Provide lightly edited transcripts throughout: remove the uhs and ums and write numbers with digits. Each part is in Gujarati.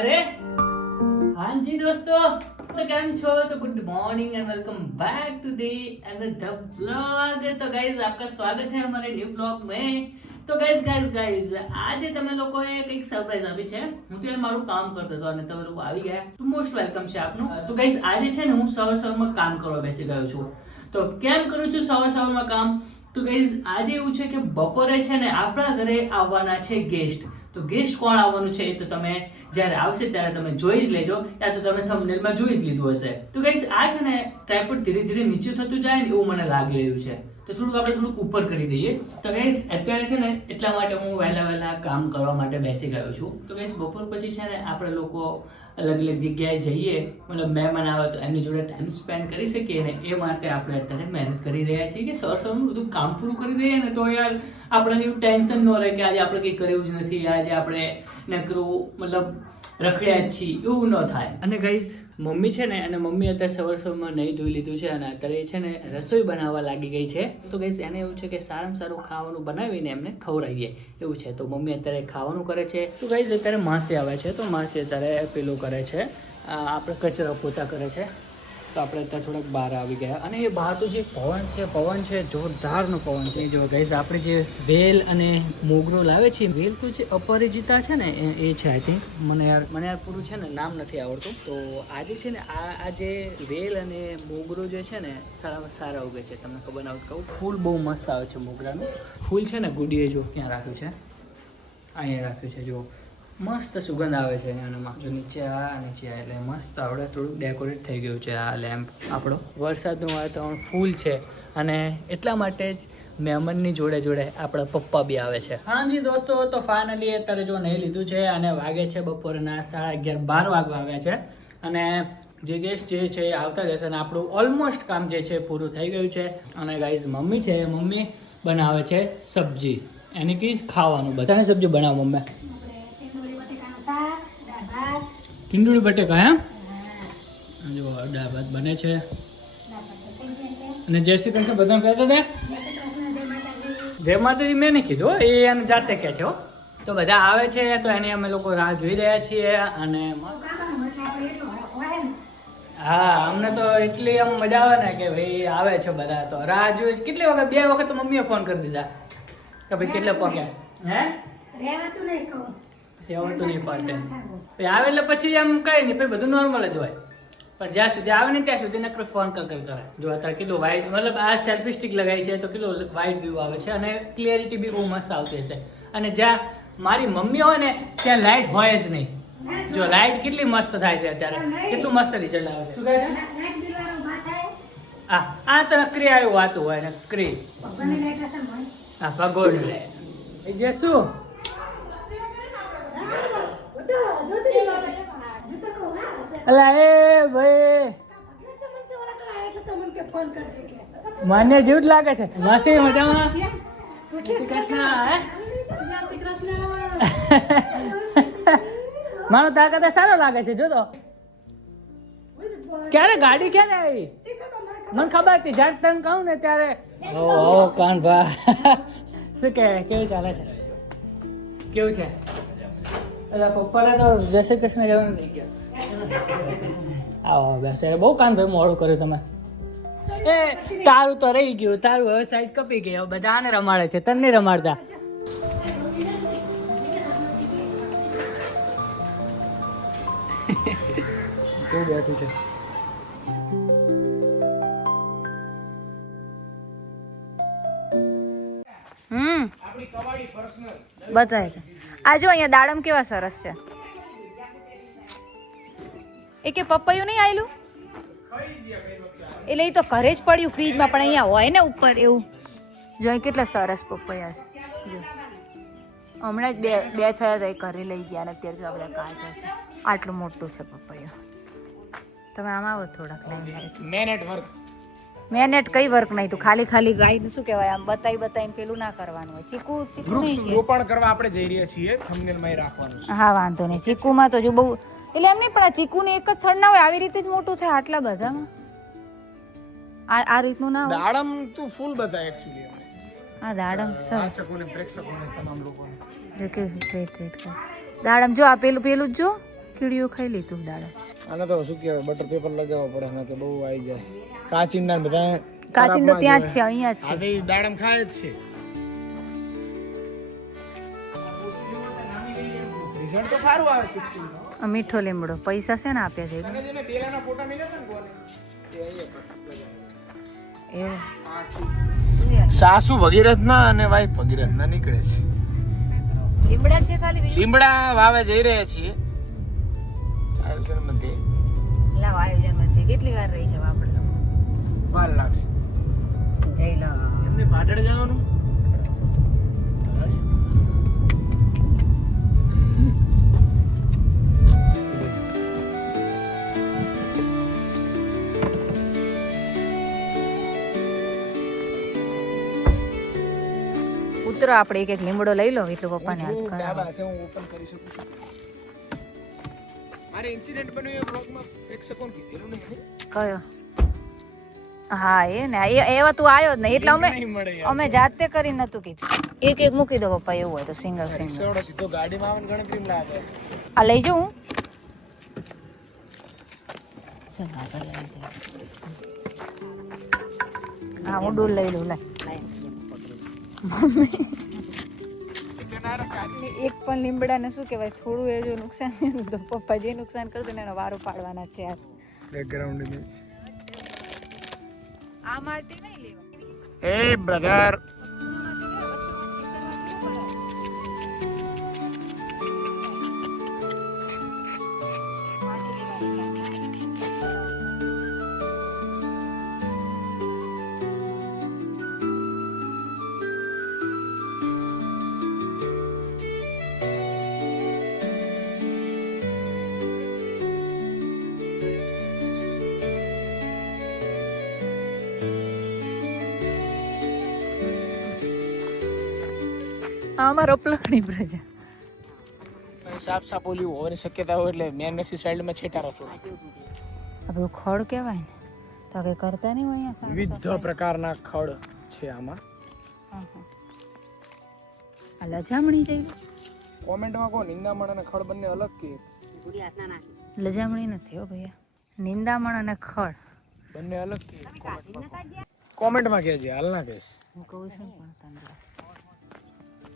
અરે हाँ जी दोस्तों, तो કેમ છો? तो good morning and welcome back to the another vlog. तो गाइस आपका स्वागत है हमारे न्यू व्लॉग में। તો ગાઈઝ આજે તમે લોકોએ કંઈક સરપ્રાઈઝ આપી છે। હું તો યાર મારું કામ કરતો હતો અને તમે લોકો આવી ગયા તો મોસ્ટ વેલકમ છે આપનું। તો ગાઈઝ આજે છે ને હું સવારમાં કામ કરવા બેસી ગયો છું। તો કેમ કરું છું સવારમાં કામ? તો ગાઈઝ આજે એવું છે કે બપોરે છે ને આપણા ઘરે આવવાના છે ગેસ્ટ। તો ગેસ્ટ કોણ આવવાનું છે એ તો તમે જ્યારે આવશે ત્યારે તમે જોઈ જ લેજો, યા તો તમે થંબનેલમાં જોઈ જ લીધું હશે। તો ગાઈઝ આ છે ને ટ્રાયપોડ ધીરે ધીરે નીચે થતું જાય ને એવું મને લાગી રહ્યું છે, તો થોડુંક ઉપર કરી દઈએ। તો ગાઈઝ અત્યારે છે ને એટલા માટે હું વહેલા કામ કરવા માટે બેસી ગયો છું। તો ગાઈઝ બપોર પછી છે ને આપણે લોકો અલગ અલગ જગ્યાએ જઈએ, મતલબ મહેમાન આવે તો એમની જોડે ટાઈમ સ્પેન્ડ કરી શકીએ ને એ માટે આપણે અત્યારે મહેનત કરી રહ્યા છીએ કે સવારનું બધું કામ પૂરું કરી દઈએ ને તો યાર આપણને એવું ટેન્શન ન રહે કે આજે આપણે કંઈ કર્યું જ નથી, આજે આપણે નકરું મતલબ રખડ્યા જ છીએ એવું ન થાય। અને ગાઈઝ મમ્મી છે ને, અને મમ્મી અત્યારે સવારમાં નહીં ધોઈ લીધું છે અને અત્યારે છે ને રસોઈ બનાવવા લાગી ગઈ છે। તો ગાઈઝ એને એવું છે કે સારામાં સારું ખાવાનું બનાવીને એમને ખવડાવીએ એવું છે। તો મમ્મી અત્યારે ખાવાનું કરે છે। તો ગાઈઝ અત્યારે માસી આવે છે, તો માસી અત્યારે પેલું કરે છે, આપણે કચરા પોતા કરે છે। તો આપણે અત્યારે થોડાક બહાર આવી ગયા અને એ બહાર તો જે પવન છે જોરદારનો પવન છે। જો ગાઈઝ આપણે જે વેલ અને મોગરો લાવે છે, વેલ તો જે અપરાજિતા છે ને એ છે, આઈ થિંક મને યાર પૂરું છે ને નામ નથી આવડતું। તો આજે છે ને આ જે વેલ અને મોગરો જે છે ને સારા ઉગે છે। તમને ખબર ના હોય કહું, ફૂલ બહુ મસ્ત આવે છે મોગરાનું ફૂલ છે ને। ગુડીએ જો ક્યાં રાખ્યું છે, અહીંયા રાખ્યું છે, જો મસ્ત સુગંધ આવે છે આનામાં। જો નીચે એટલે મસ્ત આપણે થોડુંક ડેકોરેટ થઈ ગયું છે આ લેમ્પ આપણો। વરસાદનું વાતાવરણ ફૂલ છે અને એટલા માટે જ મહેમાનની જોડે આપણા પપ્પા બી આવે છે। હા જી દોસ્તો, તો ફાઇનલી અત્યારે જો નહીં લીધું છે અને વાગે છે બપોરના 11:30 વાગવા આવ્યા છે અને જે ગેસ્ટ જે છે એ આવતા જશે અને આપણું ઓલમોસ્ટ કામ જે છે પૂરું થઈ ગયું છે। અને ગાઈઝ મમ્મી બનાવે છે સબ્જી, એને કે ખાવાનું બધાને સબ્જી બનાવો મમ્મી। ટીંડુળી બટેકા એમ જો દાળ ભાત બને છે અને જય શ્રી કૃષ્ણ બધાને કહેતા હતા। જય માતાજી મેં નહીં કીધું, એ એને જાતે કહે છે। તો બધા આવે છે તો એની અમે લોકો રાહ જોઈ રહ્યા છીએ અને હા અમને તો એટલી આમ મજા આવે ને કે ભાઈ આવે છે બધા, તો રાહ જોઈ કેટલી વખત 2 વખત તો મમ્મીએ ફોન કરી દીધા કે ભાઈ કેટલે પહોંચ્યા રહેવાતું નહીં પડે। આવે એટલે પછી એમ કઈ નહીં, પછી બધું નોર્મલ જ હોય, પણ જ્યાં સુધી આવે ને ત્યાં સુધી નકર ફોન કરે। જો અત્યારે કેટલું વાઇડ, મતલબ આ સેલ્ફી સ્ટિક લગાવી છે તો કેટલું વાઇડ વ્યૂ આવે છે અને ક્લિયરિટી બી બહુ મસ્ત આવતી છે। અને જ્યાં મારી મમ્મી હોય ને ત્યાં લાઇટ હોય જ નહીં। જો લાઇટ કેટલી મસ્ત થાય છે અત્યારે, કેટલું મસ્ત રિઝલ્ટ આવે છે। શું કહે છે? આ તો નકરી આવ્યું વાતું હોય નકરી, હા ભગોડ એ જે શું અલા એ ભાઈ મને જેવું જ લાગે છે। માસી મજામાં? શ્રી કૃષ્ણ મારો તાકાત સારો લાગે છે। જો તો ક્યારે ગાડી ક્યારે આવી મને ખબર હતી, જ્યારે તને કહું ને ત્યારે ઓ કાનભા શું કે કેવું ચાલે છે, કેવું છે? એટલે પપ્પાને તો જય શ્રી કૃષ્ણ જવાનું થઈ ગયા। આવો બેસે બહુ કાન ભાઈ મોડું કર્યું તમે। એ તારું તો રહી ગયું, તારું હવે સાઈડ કપી ગઈ, હવે બધા આને રમાડે છે, તને નહીં રમાડતા। કેવું બેઠું છે બતાય આ જો અહીંયા દાડમ કેવા સરસ છે। એ કે પપૈયું નહીં આવેલું એટલે એ તો ઘરે જ પડ્યું ફ્રીજમાં, પણ અહીંયા હોય ને ઉપર એવું। જો અહીં કેટલા સરસ પપૈયા છે, જો હમણાં જ બે થયા હતા, એ ઘરે લઈ ગયા ને અત્યારે જો આ બધા કાચા છે। આટલું મોટું છે પપૈયું। તમે આમ આવો થોડાક લાઈન મેનેટ કઈ વર્ક નહીં, તું ખાલી ગાય શું કહેવાય આમ બતાવીને પેલું ના કરવાનું હોય। ચીકુ રોપણ કરવા આપણે જઈ રહ્યા છીએ, થંબનેલમાં રાખવાનું છે। હા વાંધો નહીં, ચીકુમાં તો જો બહુ એટલે એમ નહીં, પણ આ ચીકુ ને એક જ થડ ના હોય, આવી રીતે જ મોટું થાય આટલા બધામાં। આ રીતનું ના હોય। દાડમ તું ફૂલ બતાય એક્ચ્યુઅલી આ દાડમ વાચકોને પ્રેક્ષકોને તમામ લોકોને જો કે વેટ દાડમ જો આ પેલું જ જો કીડીઓ ખાઈ લીધું દાડે. આને તો શું કહેવાય બટર પેપર લગાવવો પડે ને કે બહુ આવી જાય કાચિંડા ને બધા કાચિંડો ત્યાં જ છે, અહીંયા જ છે. આ દાડમ ખાય જ છે રિઝલ્ટ તો સારું આવે છે આ મીઠો લીમડો પૈસા છે ને આપ્યા છે અને જેને બેલાના ફોટા મળ્યા હતા ને કોને એ અહીંયા એવું. સાસુ ભગીરથ ના અને વાઈફ ભગીરથ ના નીકળે છે લીમડા છે ખાલી લીમડા વાવે જઈ રહ્યા છીએ આયોજન મધ્યે લાવ આયોજન મધ્ય કેટલી વાર રહી છે આપણે લોકો? 12 લાખ જઈ લો. એમને પાટણ જવાનું ઉતરો આપણે એક એક લીમડો લઈ લો એટલે પપ્પાને હાથ કરાવો. હું ઓપન કરી શકું છું મારે ઇન્સિડન્ટ બન્યો એ બ્લોગમાં એક સેકન્ડ કીધેલું નહીં કયો? હા એ ને એવા તું આવ્યો જ નહીં એટલે નહીં મળે યાર અમે જાતે કરી નતું કીધું. એક એક મૂકી દો પપ્પા, એવું હોય તો સિંગલ સિંગલ. રિક્ષાવાળો સીધો ગાડીમાં આવે ને ગણતરીમાં લાગે આ લઈ જાઉં ચાલ આગળ લઈ જાઉં. હા હું ડોલ લઈ લઉં. એક પણ લીમડાને શું કહેવાય થોડું એ જો નુકસાન થયું તો પપ્પા જે નુકસાન કરશે ને એનો વારો પાડવાના છે યાર. બેકગ્રાઉન્ડ ઇમેજ આ માટી નહીં લેવા. એ બ્રધર અમારો પલકણી પ્રજા સાફ સાફ ઓલી હોવાની શક્યતા હોય એટલે મેન મેસી સાઈડમાં છેટા રાખો આ બધું ખડ કહેવાય ને તો કઈ કરતા નહીં હોય અહીંયા સાફ વિવિધ સફાઈ? પ્રકારના ખડ છે આમાં હા, હા. આ લજામણી જેવી કોમેન્ટમાં કહો નિંદામણ અને ખડ બંને અલગ કે લજામણી નથી હો ભૈયા, નિંદામણ અને ખડ બંને અલગ કે કોમેન્ટમાં કહેજે હાલ ના કહેશ હું કહું છું ને પણ તને.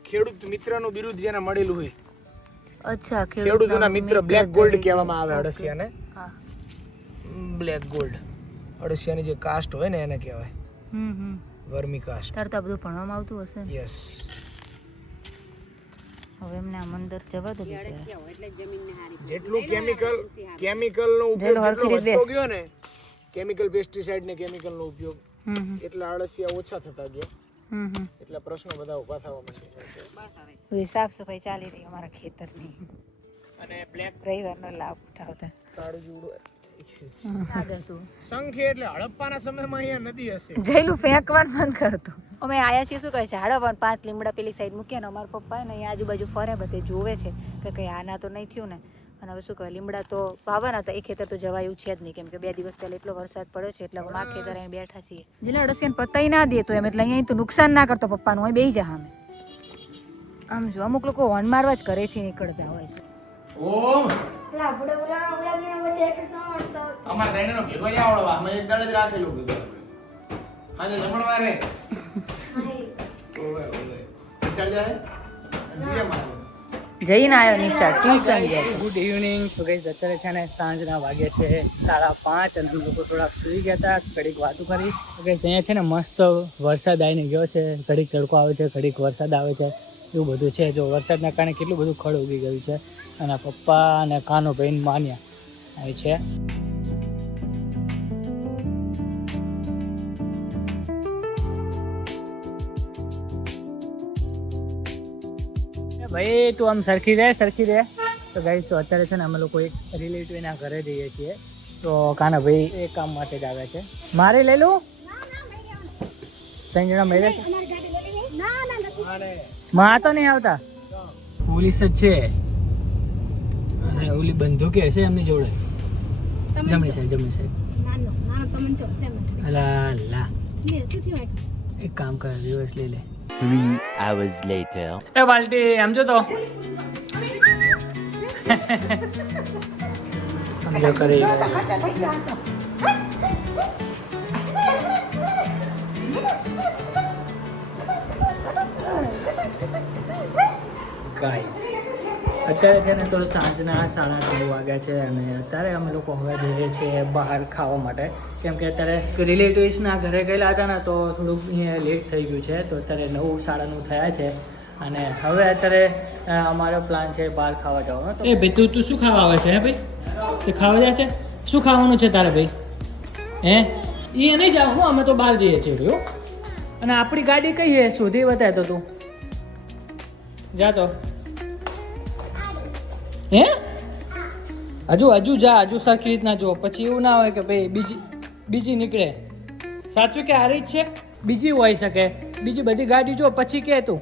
ખેડૂત મિત્રનું બિરુદ જેને મળેલું હોય અચ્છા ખેડૂતોના મિત્ર બ્લેક ગોલ્ડ કહેવામાં આવે અળસિયાને હા. બ્લેક ગોલ્ડ અળસિયાની જે કાસ્ટ હોય ને એને કહેવાય વર્મી કાસ્ટ તાર તો આ બધું ભણવામાં આવતું હશે ને? યસ હવે એમને આ મંદિર જવા દો જેટલું કેમિકલ નો જેટલો ઉપયોગ હરખી જેટલો રીતે વધતો ગયો ને કેમિકલ પેસ્ટિસાઇડ ને કેમિકલ નો ઉપયોગ એટલા અળસિયા ઓછા થતા ગયા એટલા પ્રશ્નો બધા ઊભા થવા માંડ્યા સાફ સફાઈ ચાલી રહી અમારા ખેતરની અને બ્લેક રવિવારનો લાભ ઉઠાવતા. કાળું જીવડું આગળ તું સંખ્ય એટલે હડપ્પાના સમયમાં અહીંયા નદી હશે જઈલું ફેંકવાનું બંધ કરતો. અમે આયા છીએ શું કહે છે હાડો પણ 5 લીમડા પેલી સાઈડ મૂક્યા ને અમારા પપ્પા ને અહીંયા આજુબાજુ ફરે બધે જોવે છે કે કઈ આના તો નહીં થયું ને. અને હવે શું કહે લીમડા તો વાવવાના હતા, એ ખેતર તો જવાયું છે જ નહીં કેમ કે 2 દિવસ પહેલા એટલો વરસાદ પડ્યો છે એટલે માં ખેતર અહીં બેઠા છીએ. જેટલા અડસિયાને પતાઈ ના દે તો એમ એટલે અહીંયા તો નુકસાન ના કરતો પપ્પાનું હોય બેહી જા અમે. આમ જો અમુક લોકો હોર્ન મારવા જ ઘરેથી નીકળતા હોય છે. ઓમ અમાર દાઈનો ભેગો જ આવડવા અમે એક દાડે જ રાખેલું બધું હાજે જમણવારે ઓવે ઓવે વિશાળ જાય જીયા મારે જઈને આવ્યો નિશા ટ્યુશન જાય. Good evening. તો ગાઈઝ અત્યારે છે ને સાંજના વાગ્યા છે 5:30 અને અમે લોકો થોડાક સૂઈ ગયા હતા, ઘડીક વાતો કરી. તો ગાઈઝ અહીંયા છે ને મસ્ત વરસાદ આવીને ગયો છે, ઘડીક તડકો આવે છે, ઘડીક વરસાદ આવે છે, એવું બધું છે. જો વરસાદના કારણે કેટલું બધું ખડ ઉગી ગયું છે અને પપ્પા અને કાનો ભાઈ માન્યા અહીં છે. ભાઈ તું આમ સરખી દે. તો ગાઈઝ તો અત્યારે છે ને અમે લોકો એક રિલેટિવના ઘરે જઈએ છીએ. તો કાના ભાઈ એ કામ માટે જ આવ્યા છે. મારે લઈ લઉં 3 જણા મળે છે. માં તો નહીં આવતા, પોલીસ જ છે. અરે ઓલી બંદૂક હશે એમની જોડે. જમણી સાઈડ અલા લા એક કામ કર રિવર્સ લઈ લે. 3 hours later. એ બાલ્ટી આમ જો તો સમજો કરી ગાઈસ અત્યારે છે ને તો સાંજના 9:30 વાગ્યા છે અને અત્યારે અમે લોકો હવે જઈએ છીએ બહાર ખાવા માટે કેમ કે અત્યારે રિલેટિવ્સના ઘરે ગયેલા હતા ને તો થોડુંક અહીંયા લેટ થઈ ગયું છે તો અત્યારે 9:30 થયા છે અને હવે અત્યારે અમારો પ્લાન છે બહાર ખાવા જવાનો. એ ભાઈ તું શું ખાવા આવે છે હે ભાઈ? તે ખાવા જાય છે? શું ખાવાનું છે તારે ભાઈ? હે એ નહીં જાવ હું અમે તો બહાર જઈએ છીએ ભાઈ. અને આપણી ગાડી કઈ છે શોધી બતાય તો તું જા તો. હે હજુ જા હજુ સરખી રીતના જો પછી એવું ના હોય કે ભાઈ બીજી નીકળે. સાચું કે આ રીત છે બીજી હોઈ શકે બીજી બધી ગાડી જો પછી કે તું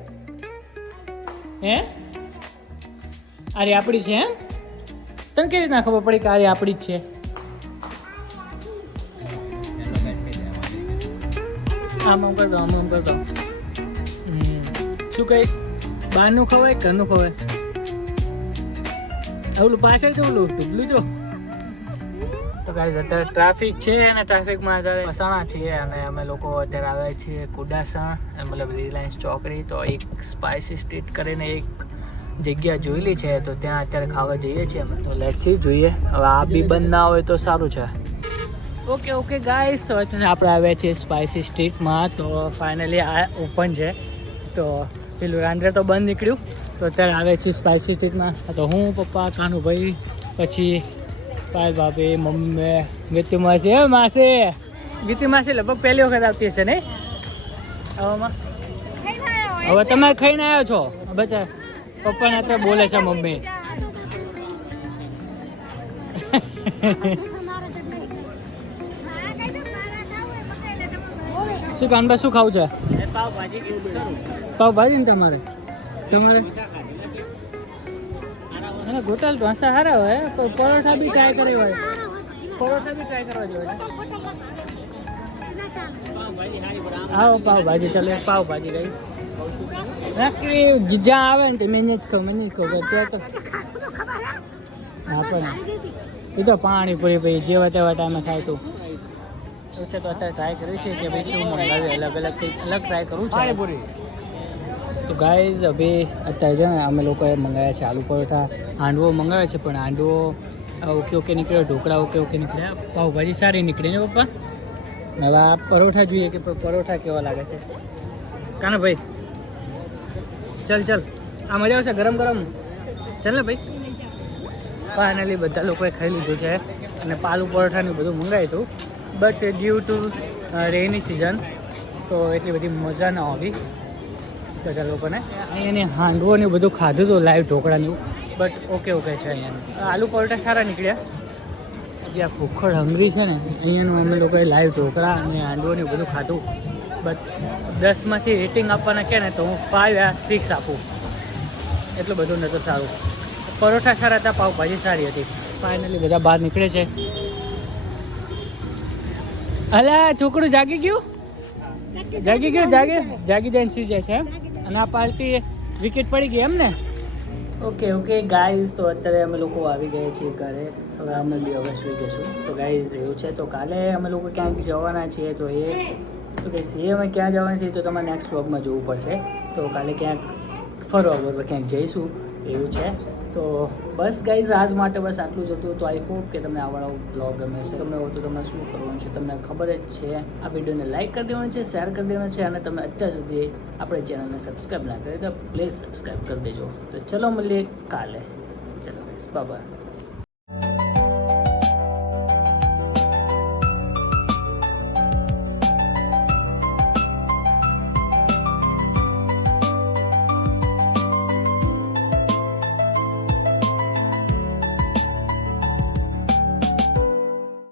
હે અરે આપણી છે એમ તને કેવી રીતના ખબર પડી કે અરે આપણી જ છે? આમ કર દો આમ કર દો. શું કહીશ બહારનું ખવાય ઘરનું ખવાય? ઓલું પાછળ જો ઓલું ડૂબલું જો. તો ગાઈસ અત્યારે ટ્રાફિક છે અને ટ્રાફિકમાં અત્યારે મસાણા છીએ અને અમે લોકો અત્યારે આવ્યા છીએ કુડાસણ મતલબ રિલાયન્સ ચોકડી. તો એક સ્પાઇસી સ્ટ્રીટ કરીને એક જગ્યા જોયેલી છે તો ત્યાં અત્યારે ખાવા જઈએ છીએ અમે. તો લેટ્સ સી જોઈએ હવે આ બી બંધ ના હોય તો સારું છે. ઓકે ગાઈસ આપણે આવ્યા છીએ સ્પાઇસી સ્ટ્રીટમાં. તો ફાઇનલી આ ઓપન છે તો પેલું રાંધે તો બંધ નીકળ્યું તો અત્યારે આવે છે સ્પાઇસી સ્ટ્રીટમાં. તો હું પપ્પા કાનુભાઈ પછી પાયલ ભાભી મમ્મી ગીતી માસી ગીતી માસી લગભગ પહેલી વખત આવતી હશે નહીં આવામાં? હવે તમે ખાઈને આવ્યો છો બધા પપ્પાને અત્યારે બોલે છે મમ્મી. શું કાનભાઈ શું ખાવું છે? પાવભાજી ને તમારે ગોટાલ ઢોસા સારા હોય પણ પરોઠા બી ટ્રાય કરી હોય. પરોઠા બી ટ્રાય કરવા જોઈએ. આવો પાવભાજી ચાલો પાવભાજી ગઈ નક્કી જ્યાં આવે ને મેં જ કહું ત્યાં તો હા પણ એ તો પાણીપુરી ભાઈ જેવા તેવા ટાઈમે ખાય તું એવું છે. તો અત્યારે ટ્રાય કર્યું છે કે ભાઈ શું મંગાવ્યું અલગ ટ્રાય કરવું છે. તો ગાઈઝ અભી અત્યારે છે ને અમે લોકોએ મંગાવ્યા છે આલુ પરોઠા. હાંડવો મંગાવ્યો છે પણ હાંડવો ઓકે નીકળ્યો. ઢોકળા ઓકે નીકળ્યા. પાવભાજી સારી નીકળી ને પપ્પા. હવે આ પરોઠા જોઈએ કે પરોઠા કેવા લાગે છે. કાના ભાઈ ચલ આ મજા આવશે ગરમ ચાલ ને ભાઈ. ફાઇનલી બધા લોકોએ ખાઈ લીધું છે અને પાલુ પરોઠાનું બધું મંગાવ્યું હતું but due to rainy season તો એટલી બધી મજા ન આવી બધા લોકોને. અહીંયાની હાંડવો ને બધું ખાધું હતું લાઈવ ઢોકળાનું બટ ઓકે છે અહીંયાનું. આલુ પરોઠા સારા નીકળ્યા. જે આ ભૂખડ હંગરી છે ને અહીંયાનું અમે લોકોએ લાઈવ ઢોકળા અને હાંડવો ને બધું ખાધું બટ 10માંથી રેટિંગ આપવાના કહે ને તો હું 5 યા 6 આપું. એટલું બધું નહોતું સારું. પરોઠા સારા હતા પાવભાજી સારી હતી. ફાઇનલી બધા બહાર નીકળે છે. અલા છોકરું જાગી ગયું જાગી જઈને સુઈ જાય છે અને આ પાર્ટી વિકેટ પડી ગઈ એમ ને. ઓકે ગાઈઝ તો અત્યારે અમે લોકો આવી ગયા છીએ ઘરે. હવે અમે બી હવે સુઈ જઈશું. તો ગાઈઝ એવું છે તો કાલે અમે લોકો ક્યાંક જવાના છીએ તો એ અમે ક્યાં જવાના છીએ તો તમારે નેક્સ્ટ વ્લોગમાં જોવું પડશે. તો કાલે ક્યાંક ફરવા ક્યાંક જઈશું એવું છે. તો બસ ગાઈઝ આજ માટે બસ આટલું જ હતું. તો આઈ હોપ કે તમને આવાળો વ્લોગ ગમે છે. ગમે હોય તો તમે શું કરવાનું છે તમને ખબર જ છે. આ વિડીયોને લાઇક કરી દેવાનું છે, શેર કરી દેવાનું છે અને તમે અત્યાર સુધી આપણે ચેનલને સબસ્ક્રાઈબ ના કરી તો પ્લીઝ સબસ્ક્રાઈબ કરી દેજો. તો ચલો મળીએ કાલે. ચલો ગાઈઝ બાય.